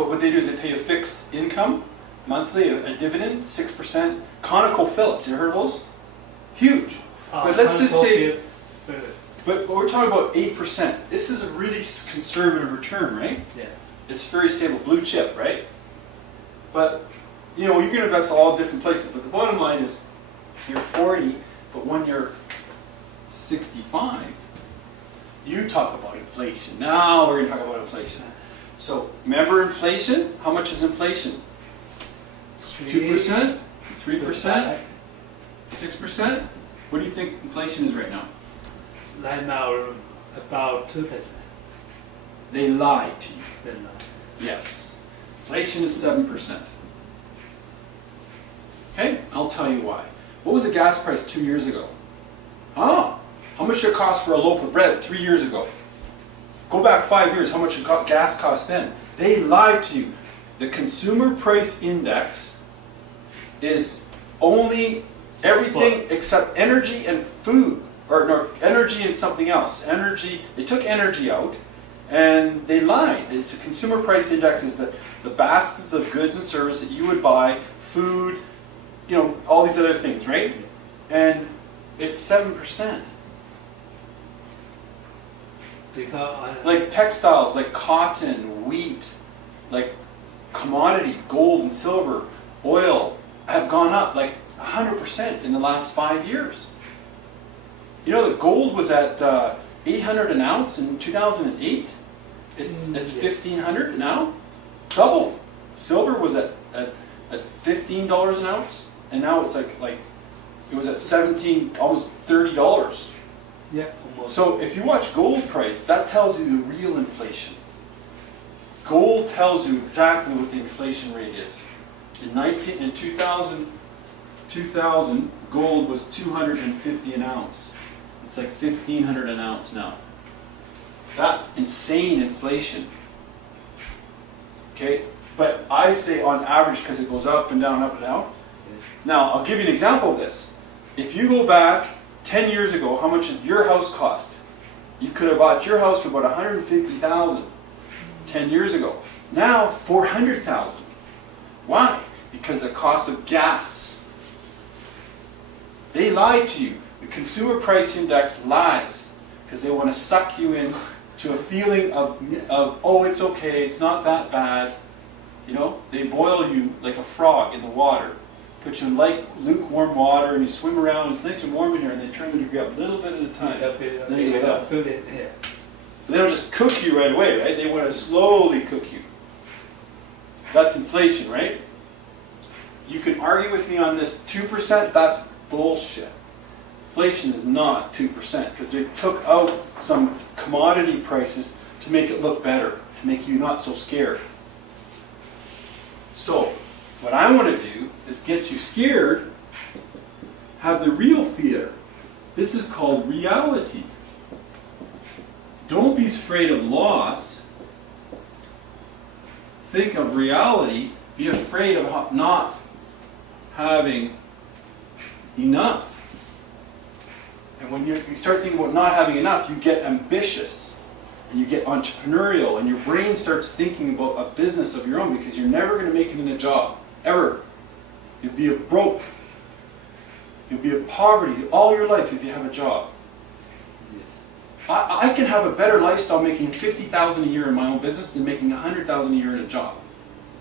but what they do is they pay a fixed income, monthly, a dividend, 6%. ConocoPhillips, you heard of those? Huge. But let's just say, but we're talking about 8%. This is a really conservative return, right? Yeah. It's very stable, blue chip, right? But, you know, you can invest all different places, but the bottom line is, you're 40, but when you're 65, you talk about inflation. Now we're going to talk about inflation. So, remember inflation? How much is inflation? 2%? 3%? 6%? What do you think inflation is right now? Right now, about 2%. They lied to you. Then, Yes. Inflation is 7%. Okay? I'll tell you why. What was the gas price 2 years ago? How much did it cost for a loaf of bread 3 years ago? Go back 5 years, how much did gas cost then? They lied to you. The consumer price index is only everything except energy and food. Or no, energy and something else. Energy, they took energy out and they lied. It's a consumer price index is the baskets of goods and services that you would buy, food, you know, all these other things, right? And it's 7%. because Like textiles, like cotton, wheat, like commodities, gold and silver, oil have gone up like 100% in the last 5 years. You know that gold was at 800 an ounce in 2008. It's yes. 1,500 now, double. Silver was at $15 an ounce, and now it's like it was at 17, almost $30. yeah, almost. So if you watch gold price, that tells you the real inflation. Gold tells you exactly what the inflation rate is. In 2000, gold was 250 an ounce. It's like 1,500 an ounce now. That's insane inflation. Okay, but I say on average because it goes up and down, up and down. Now I'll give you an example of this. If you go back 10 years ago, how much did your house cost? You could have bought your house for about 150,000 10 years ago. Now 400,000. Why? Because the cost of gas. They lied to you. The consumer price index lies because they want to suck you in to a feeling of oh, it's okay, it's not that bad. You know, they boil you like a frog in the water, put you in lukewarm water, and you swim around. It's nice and warm in here, and they turn you up a little bit at a time. Then you go up. Feel it here. They don't just cook you right away, right? They want to slowly cook you. That's inflation, right? You can argue with me on this 2%. That's bullshit. Inflation is not 2% because they took out some commodity prices to make it look better, to make you not so scared. So, what I want to do is get you scared, have the real fear. This is called reality. Don't be afraid of loss. Think of reality. Be afraid of not having enough. And when you start thinking about not having enough, you get ambitious and you get entrepreneurial and your brain starts thinking about a business of your own because you're never going to make it in a job, ever. You'll be a broke. You'll be a poverty all your life if you have a job. Yes. I can have a better lifestyle making $50,000 a year in my own business than making $100,000 a year in a job.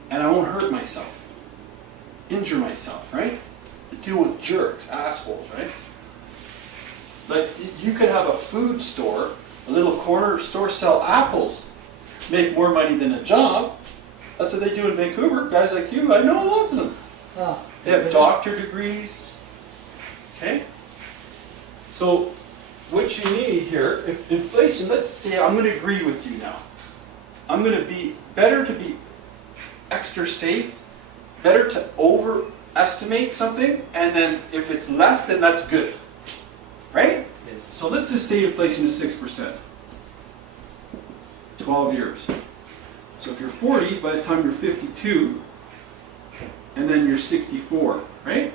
And I won't hurt myself, injure myself, right? Deal with jerks, assholes, right? Like, you could have a food store, a little corner store, sell apples, make more money than a job. That's what they do in Vancouver. Guys like you, I know lots of them. Oh, They have doctor degrees. Okay? So, what you need here, if inflation, let's say I'm going to agree with you now. I'm going to be better to be extra safe, better to overestimate something, and then if it's less, then that's good. Right? yes. So let's just say inflation is 6%. 12 years. So if you're 40, by the time you're 52, and then you're 64, right?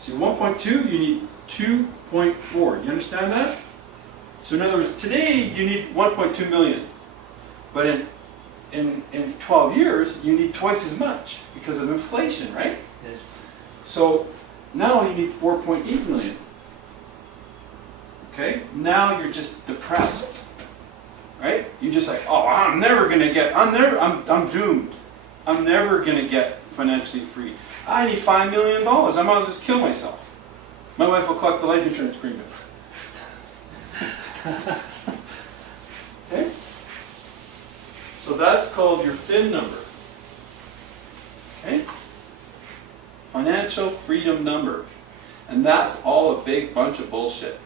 So 1.2, you need 2.4. You understand that? So in other words, today you need 1.2 million. But in in 12 years, you need twice as much because of inflation, right? Yes. So now you need 4.8 million. Okay? Now you're just depressed. Right? You're just like, oh, I'm doomed. I'm never gonna get financially free. I need $5 million. I might as well just kill myself. My wife will collect the life insurance premium. Okay? So that's called your FIN number. Okay? Financial freedom number. And that's all a big bunch of bullshit.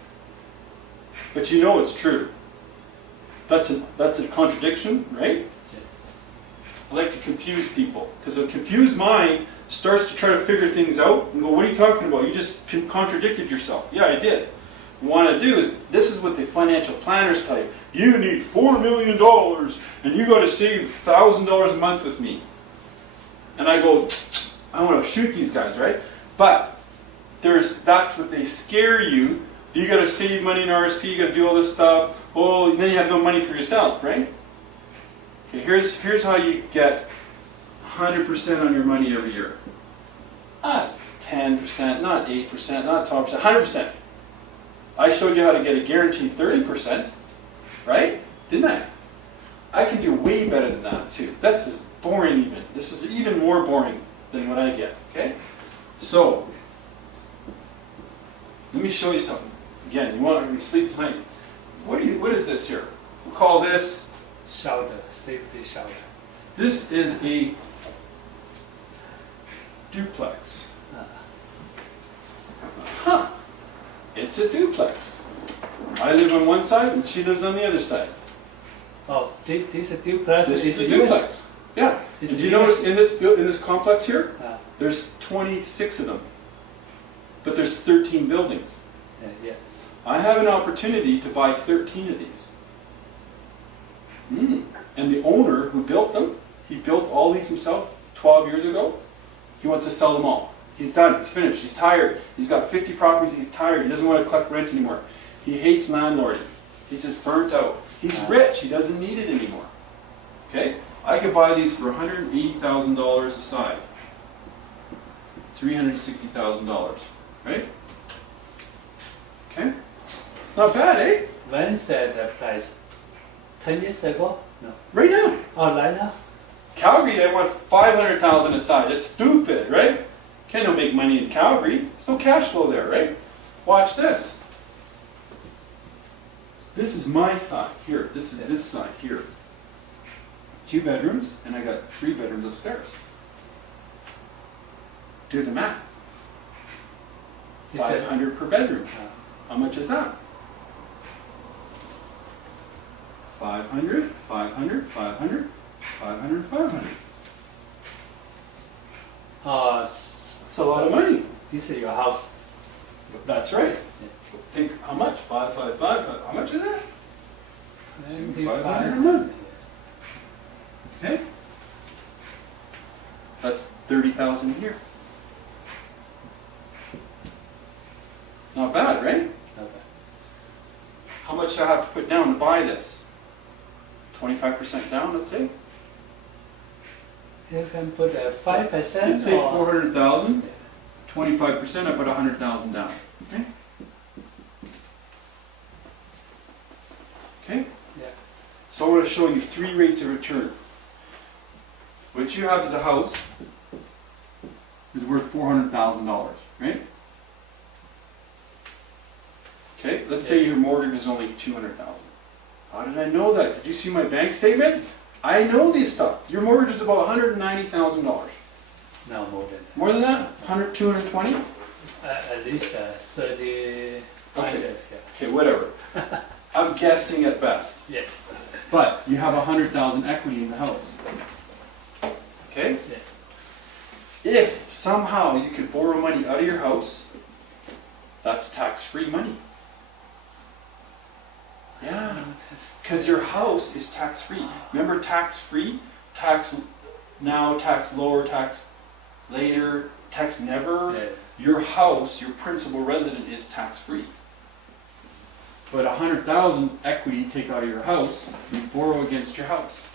But you know it's true. That's a contradiction, right? Yeah. I like to confuse people, because a confused mind starts to try to figure things out and go, what are you talking about? You just contradicted yourself. Yeah, I did. What I want to do is, this is what the financial planners tell you. You need $4 million and you got to save $1,000 a month with me. And I go, I want to shoot these guys, right? But that's what they scare you. You got to save money in RSP, you got to do all this stuff. Oh, then you have no money for yourself, right? Okay, here's how you get 100% on your money every year. Not 10%, not 8%, not 12%, 100%. I showed you how to get a guaranteed 30%, right? Didn't I? I can do way better than that too. This is boring even. This is even more boring than what I get, okay? So, let me show you something. Again, you want to sleep tonight. What is this here? We'll call this Shelter, safety shelter. This is a duplex. Huh. It's a duplex. I live on one side and she lives on the other side. Oh, this is a duplex. This is a duplex. Yeah. Did you notice in this complex here, there's 26 of them. But there's 13 buildings. Yeah. I have an opportunity to buy 13 of these. And the owner who built them, he built all these himself 12 years ago. He wants to sell them all. He's done, he's finished, he's tired. He's got 50 properties, he's tired. He doesn't want to collect rent anymore. He hates landlording. He's just burnt out. He's rich, he doesn't need it anymore. Okay? I could buy these for $180,000 a side. $360,000. Right? Okay? Not bad, eh? When is the price? 10 years ago? No. Right now. Oh, right now? Calgary, they want $500,000 a side. It's stupid, right? Can't make money in Calgary. There's no cash flow there, right? Watch this. This is my side here. This is this side here. 2 bedrooms, and I got 3 bedrooms upstairs. Do the math. $500 per bedroom. How much is that? 500, 500, 500, 500, 500. That's a lot of money. This is your house. That's right. Yeah. Think how much? 555. How much is that? 25. $500 a month. Okay. That's 30,000 a year. Not bad, right? Not bad. How much do I have to put down to buy this? 25% down, let's say. You can put 5%. Let's say or 400,000. Yeah. 25%, I put 100,000 down. Okay. Okay. Yeah. So I want to show you 3 rates of return. What you have as a house is worth $400,000, right? Okay. Let's say your mortgage is only $200,000. How did I know that? Did you see my bank statement? I know this stuff. Your mortgage is about $190,000. No, more than More than that? 100, 220? at least 30. Okay. Yeah. Okay, whatever. I'm guessing at best. Yes. But you have 100,000 equity in the house. Okay? Yeah. If somehow you could borrow money out of your house, that's tax-free money. Yeah. Because your house is tax-free. Remember tax-free? Tax now, tax lower, tax later, tax never. Yeah. Your house, your principal resident is tax-free. But 100,000 equity you take out of your house, you borrow against your house.